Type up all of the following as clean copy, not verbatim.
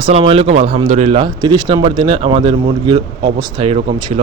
আসসালামু আলাইকুম। আলহামদুলিল্লাহ 30 নম্বর দিনে আমাদের মুরগির অবস্থা এরকম ছিল,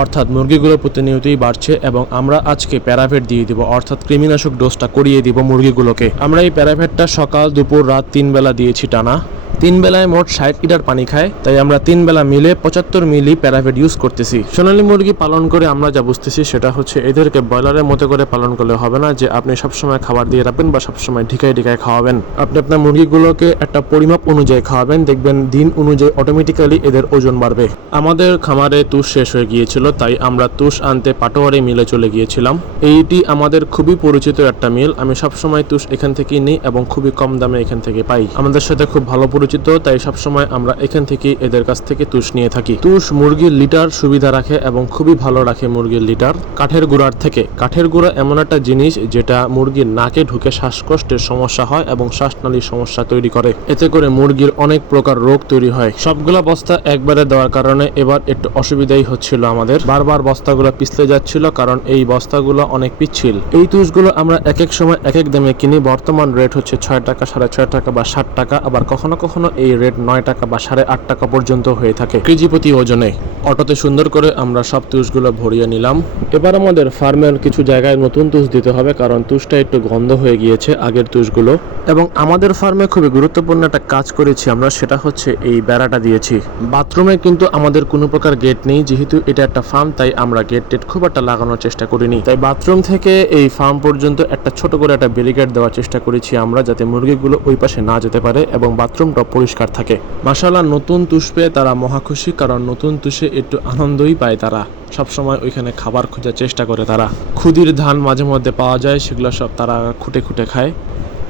অর্থাৎ মুরগিগুলো প্রতিনিয়তই বাড়ছে এবং আমরা আজকে প্যারাভেট দিয়ে দিব, অর্থাৎ কৃমিনাশক ডোজটা করিয়ে দিব মুরগিগুলোকে। আমরা এই প্যারাভেটটা সকাল দুপুর রাত 3 বেলা দিয়েছি টানা। 3 বেলায় মোট 60 লিটার পানি খায়, তাই আমরা 3 বেলা মিলে 75 মিলি প্যারাভেট ইউজ করতেছি। সোনালী মুরগি পালন করে আমরা যা বুঝতেছি সেটা হচ্ছে এদেরকে ব্রয়লারের মতো করে পালন করলে হবে না, যে আপনি সবসময় খাবার দিয়ে রাখবেন বা সবসময় ঢিকায় ঢিকায় খাওয়াবেন। আপনি আপনার মুরগিগুলোকে একটা পরিমাপ অনুযায়ী খাওয়াবেন, দেখবেন দিন অনুযায়ী অটোমেটিক্যালি এদের ওজন বাড়বে। আমাদের খামারে তুষ শেষ হয়ে গিয়েছিল, তাই আমরা তুষ আনতে পাটোয়ারি মিলে চলে গিয়েছিলাম। এইটি আমাদের খুবই পরিচিত একটা মিল। আমি সবসময় তুষ এখান থেকেই নিই এবং খুবই কম দামে এখান থেকে পাই। আমাদের সাথে খুব ভালো পরিচিত, তাই সবসময় আমরা এখান থেকে এদের কাছ থেকে তুষ নিয়ে থাকি। তুষ মুরগির লিটার সুবিধা রাখে এবং খুবই ভালো রাখে মুরগির লিটার কাঠের গুঁড়ার থেকে। কাঠের গুঁড়া এমন একটা জিনিস যেটা মুরগির নাকে ঢুকে শ্বাসকষ্টের সমস্যা হয় এবং শ্বাসনালীর সমস্যা তৈরি করে। এতে করে মুরগির অনেক প্রকার রোগ তৈরি হয়। সবগুলা বস্তা একবারে দেওয়ার কারণে এবার একটু অসুবিধাই হচ্ছিল আমাদের, বারবার বস্তাগুলো পিছলে যাচ্ছিল কারণ এই বস্তাগুলো অনেক পিচ্ছিল। এই তুষগুলো আমরা এক এক সময় এক এক দামে কিনি। বর্তমান রেট হচ্ছে 6 টাকা, 6.5 টাকা বা 60 টাকা, আবার কখনো কখনো এই রেট 9 টাকা বা 8.5 টাকা পর্যন্ত হয়ে থাকে কেজি প্রতি ওজনে। অটোতে সুন্দর করে আমরা সব তুষগুলো ভরিয়ে নিলাম। এবার আমাদের ফার্মের কিছু জায়গায় নতুন তুষ দিতে হবে, কারণ তুষটা একটু গন্ধ হয়ে গিয়েছে আগের তুষগুলো। এবং আমাদের ফার্মে খুবই গুরুত্বপূর্ণ একটা কাজ করেছি আমরা, সেটা হচ্ছে এই বেড়াটা দিয়েছি। বাথরুমে কিন্তু আমাদের কোনো প্রকার গেট নেই, যেহেতু এটা একটা ফার্ম, তাই আমরা গেট টেট খুব একটা লাগানোর চেষ্টা করিনি। তাই বাথরুম থেকে এই ফার্ম পর্যন্ত একটা ছোট করে একটা ব্যারিকেড দেওয়ার চেষ্টা করেছি আমরা, যাতে মুরগিগুলো ওই পাশে না যেতে পারে এবং বাথরুমটা পরিষ্কার থাকে। মাশাআল্লাহ, নতুন তুষ পেয়ে তারা মহা খুশি, কারণ নতুন তুষে একটু আনন্দই পায় তারা। সবসময় ওইখানে খাবার খোঁজার চেষ্টা করে তারা। ক্ষুদির ধান মাঝে মধ্যে পাওয়া যায়, সেগুলো সব তারা খুঁটে খুঁটে খায়।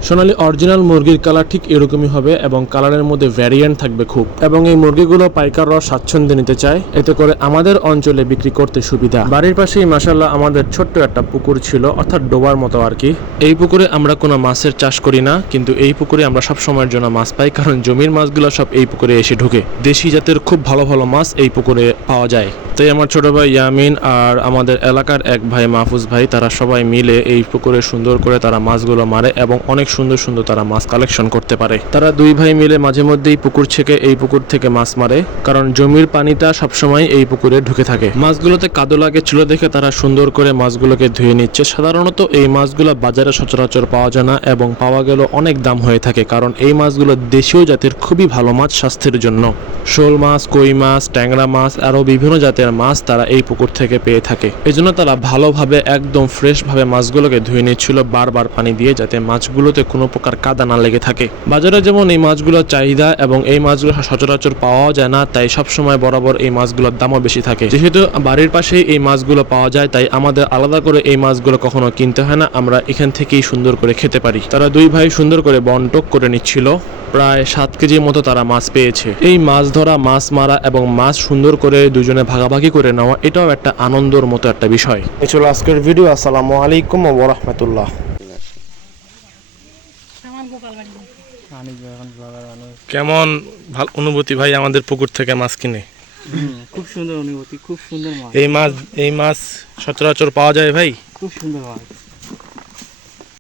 সোনালী অরিজিনাল মুরগির কালার ঠিক এরকমই হবে এবং কালারের মধ্যে ভ্যারিয়েন্ট থাকবে খুব। এবং এই মুরগিগুলো পাইকাররা স্বাচ্ছন্দ্যে নিতে চায়, এতে করে আমাদের অঞ্চলে বিক্রি করতে সুবিধা। বাড়ির পাশেই মাশাআল্লাহ আমাদের ছোট্ট একটা পুকুর ছিল, অর্থাৎ ডোবার মতো আর কি। এই পুকুরে আমরা কোনো মাছের চাষ করি না, কিন্তু এই পুকুরে আমরা সব সময়ের জন্য মাছ পাই, কারণ জমির মাছগুলো সব এই পুকুরে এসে ঢুকে। দেশি জাতের খুব ভালো ভালো মাছ এই পুকুরে পাওয়া যায়। তাই আমার ছোট ভাই ইয়ামিন আর আমাদের এলাকার এক ভাই মাহফুজ ভাই, তারা সবাই মিলে এই পুকুরে সুন্দর করে তারা মাছগুলো মারে এবং অনেক সুন্দর সুন্দর তারা মাছ কালেকশন করতে পারে। তারা দুই ভাই মিলে মাঝে মধ্যেই পুকুর থেকে এই পুকুর থেকে মাছ মারে, কারণ জমির পানিটা সবসময় এই পুকুরে ঢুকে থাকে। মাছগুলোতে কাদো লাগে ছিল দেখে তারা সুন্দর করে মাছগুলোকে ধুয়ে নিচ্ছে। সাধারণত এই মাছগুলো বাজারে সচরাচর পাওয়া যায় না এবং পাওয়া গেল অনেক দাম হয়ে থাকে, কারণ এই মাছগুলো দেশীয় জাতের খুবই ভালো মাছ স্বাস্থ্যের জন্য। শোল মাছ, কই মাছ, ট্যাংরা মাছ আরও বিভিন্ন জাতের মাছ তারা এই পুকুর থেকে পেয়ে থাকে। এজন্য তারা ভালোভাবে একদম ফ্রেশ ভাবে মাছগুলোকে ধুয়ে নিচ্ছিল বারবার পানি দিয়ে, যাতে মাছগুলোতে কোনো প্রকার কাদা না লেগে থাকে। বাজারে যেমন এই মাছগুলোর চাহিদা এবং এই মাছগুলো সচরাচর পাওয়া যায় না, তাই সবসময় বরাবর এই মাছগুলোর দামও বেশি থাকে। যেহেতু বাড়ির পাশেই এই মাছগুলো পাওয়া যায়, তাই আমাদের আলাদা করে এই মাছগুলো কখনো কিনতে হয় না, আমরা এখান থেকেই সুন্দর করে খেতে পারি। তারা দুই ভাই সুন্দর করে বন্টক করে নিচ্ছিল। প্রায় 7 কেজির মতো তারা মাছ পেয়েছে। এই মাছ ধরা, মাছ মারা এবং মাছ সুন্দর করে দুজনে ভাগাভাগি করে নেওয়া, এটাও একটা আনন্দের মতো একটা বিষয়। এই ছিল আজকের ভিডিও। আসসালামু আলাইকুম ওয়া রাহমাতুল্লাহ। কেমন ভালো অনুভূতি ভাই আমাদের পুকুর থেকে মাছ কিনে? খুব সুন্দর অনুভূতি, খুব সুন্দর মাছ। এই মাছ সচরাচর পাওয়া যায় ভাই? খুব সুন্দর মাছ।